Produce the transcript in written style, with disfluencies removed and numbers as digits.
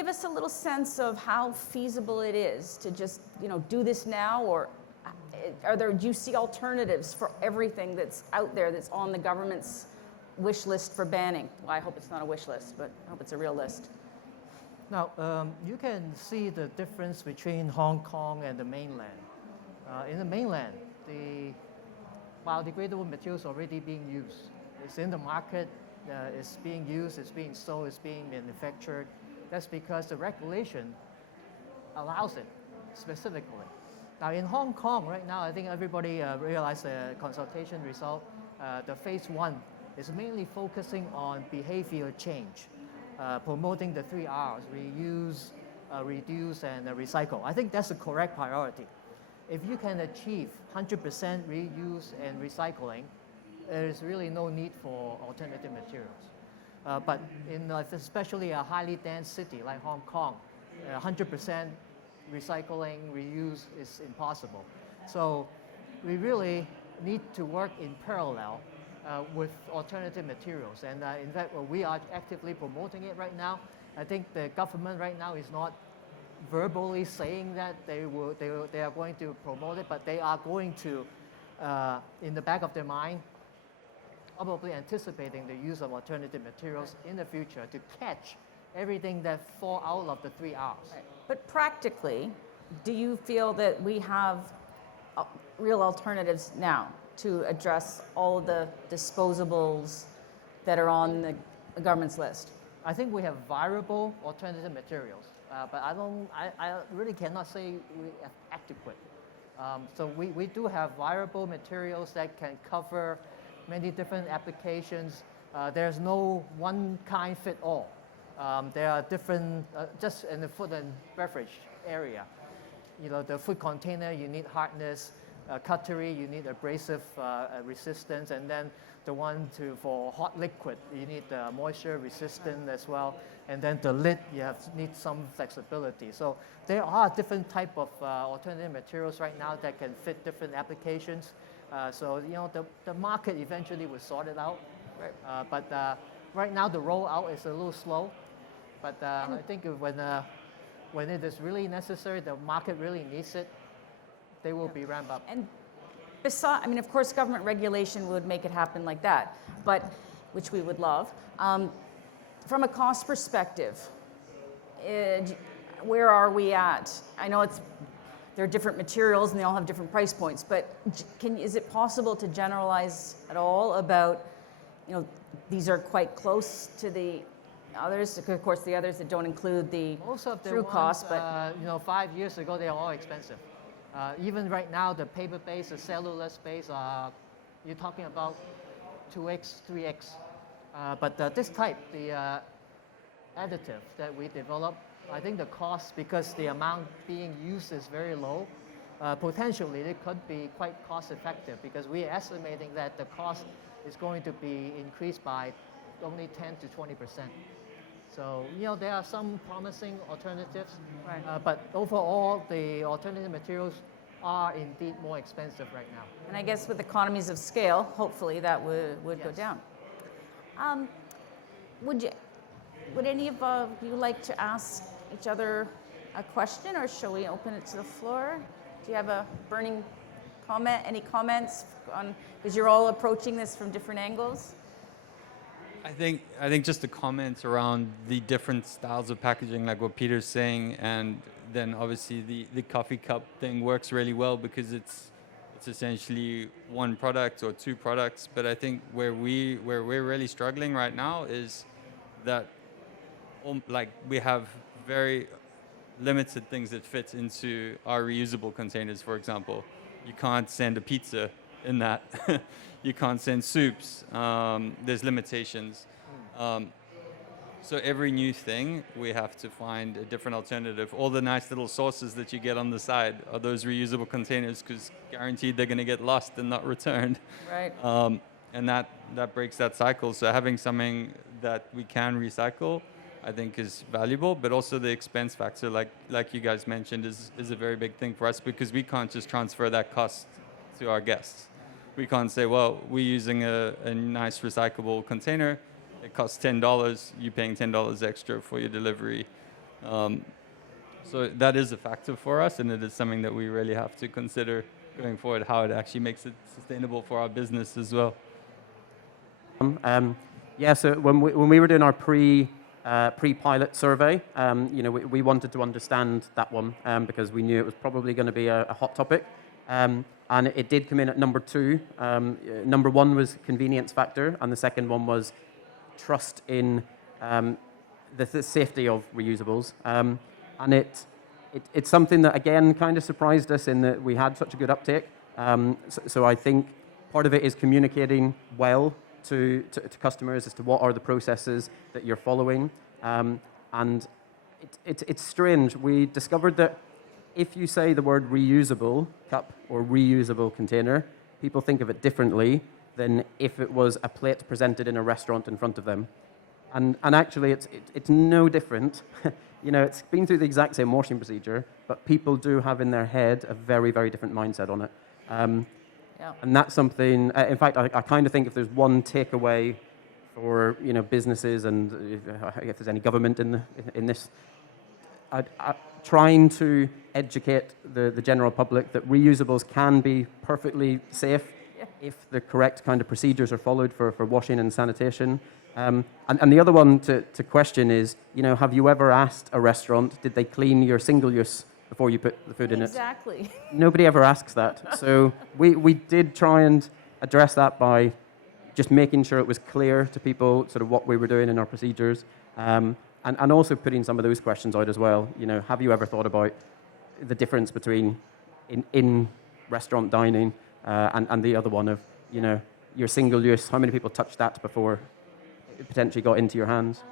give us a little sense of how feasible it is to just, do this now, or do you see alternatives for everything that's out there that's on the government's wish list for banning? Well, I hope it's not a wish list, but I hope it's a real list. Now, you can see the difference between Hong Kong and the mainland. In the mainland, the biodegradable materials already being used. It's in the market, it's being used, it's being sold, it's being manufactured. That's because the regulation allows it specifically. Now in Hong Kong right now, I think everybody realized the consultation result. The phase 1 is mainly focusing on behavior change, promoting the 3 R's: reuse, reduce, and recycle. I think that's the correct priority. If you can achieve 100% reuse and recycling, there's really no need for alternative materials. But in especially a highly dense city like Hong Kong, 100% recycling, reuse is impossible. So we really need to work in parallel with alternative materials. And in fact, we are actively promoting it right now. I think the government right now is not verbally saying that they are going to promote it, but they are going to, in the back of their mind, probably anticipating the use of alternative materials in the future to catch everything that fall out of the 3 R's. Right. But practically, do you feel that we have real alternatives now to address all of the disposables that are on the government's list? I think we have viable alternative materials, but I really cannot say we are adequate. So we do have viable materials that can cover many different applications. There's no one kind fit all. There are different, just in the food and beverage area. The food container, you need hardness. Cutlery, you need abrasive resistance. And then the one for hot liquid, you need moisture resistant as well. And then the lid, you need some flexibility. So there are different type of alternative materials right now that can fit different applications. So the market eventually will sort it out. Right. But right now the rollout is a little slow. But I think when it is really necessary, the market really needs it, they will be ramped up. And besides, of course, government regulation would make it happen like that, but which we would love. From a cost perspective, where are we at? I know there are different materials and they all have different price points, but is it possible to generalize at all about, these are quite close to the others? Of course, the others that don't include the true cost, but 5 years ago they are all expensive. Even right now, the paper-based, the cellulose-based, you're talking about 2x, 3x. But this type, the additive that we develop, I think the cost, because the amount being used is very low, potentially it could be quite cost-effective, because we are estimating that the cost is going to be increased by only 10 to 20%. So, there are some promising alternatives, right. But overall, the alternative materials are indeed more expensive right now. And I guess with economies of scale, hopefully that would go down. Would any of you like to ask each other a question, or shall we open it to the floor? Do you have a burning comment? Any comments on, because you're all approaching this from different angles? I think just the comments around the different styles of packaging, like what Peter's saying, and then obviously the coffee cup thing works really well because it's essentially one product or two products. But I think where we're really struggling right now is that we have very limited things that fit into our reusable containers. For example, you can't send a pizza in that. You can't send soups. There's limitations. So every new thing, we have to find a different alternative. All the nice little sauces that you get on the side are those reusable containers, because guaranteed they're going to get lost and not returned. Right. And that breaks that cycle. So having something that we can recycle, I think, is valuable. But also the expense factor, like you guys mentioned, is a very big thing for us, because we can't just transfer that cost to our guests. We can't say, well, we're using a nice recyclable container. It costs $10. You're paying $10 extra for your delivery. So that is a factor for us, and it is something that we really have to consider going forward, how it actually makes it sustainable for our business as well. Yeah, so when we were doing our pre-pilot survey, we wanted to understand that one because we knew it was probably going to be a hot topic. And it did come in at number 2. Number 1 was convenience factor, and the second one was trust in the safety of reusables. And it's something that, again, kind of surprised us in that we had such a good uptake. So I think part of it is communicating well to customers as to what are the processes that you're following. And it's strange. We discovered that if you say the word reusable cup or reusable container, people think of it differently than if it was a plate presented in a restaurant in front of them. And actually, it's no different. It's been through the exact same washing procedure, but people do have in their head a very, very different mindset on it. Yeah. And that's something, in fact, I kind of think if there's one takeaway for businesses and if there's any government in this, trying to educate the general public that reusables can be perfectly safe if the correct kind of procedures are followed for washing and sanitation. And the other one to question is, have you ever asked a restaurant, did they clean your single-use before you put the food in it? Exactly. Nobody ever asks that. So we did try and address that by just making sure it was clear to people sort of what we were doing in our procedures, and also putting some of those questions out as well. Have you ever thought about the difference between in restaurant dining and the other one of, your single use, how many people touched that before it potentially got into your hands?